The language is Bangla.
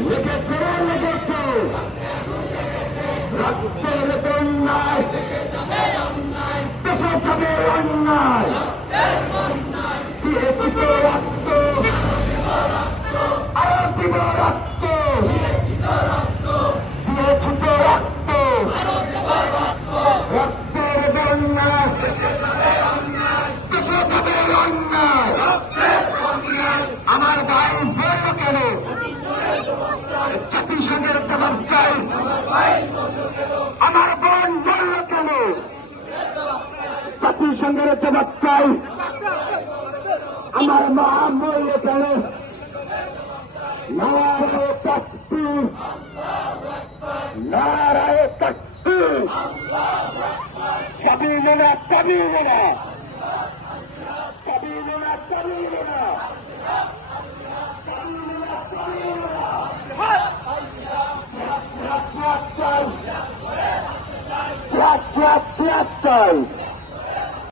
নিকেশ্বরের নিকেষ্ট রক্তের বেতন নাই পেশা খাবে অন্যায় রক্ত আরও জাতিসংঘের জবাব চাই আমার বোন বলল কেন? জাতিসংঘের জবাব চাই আমার মা বলল কেন? নারায় তত্ত্ব নারায় কবিলেনা কবিলেনা কবিলেনা চাই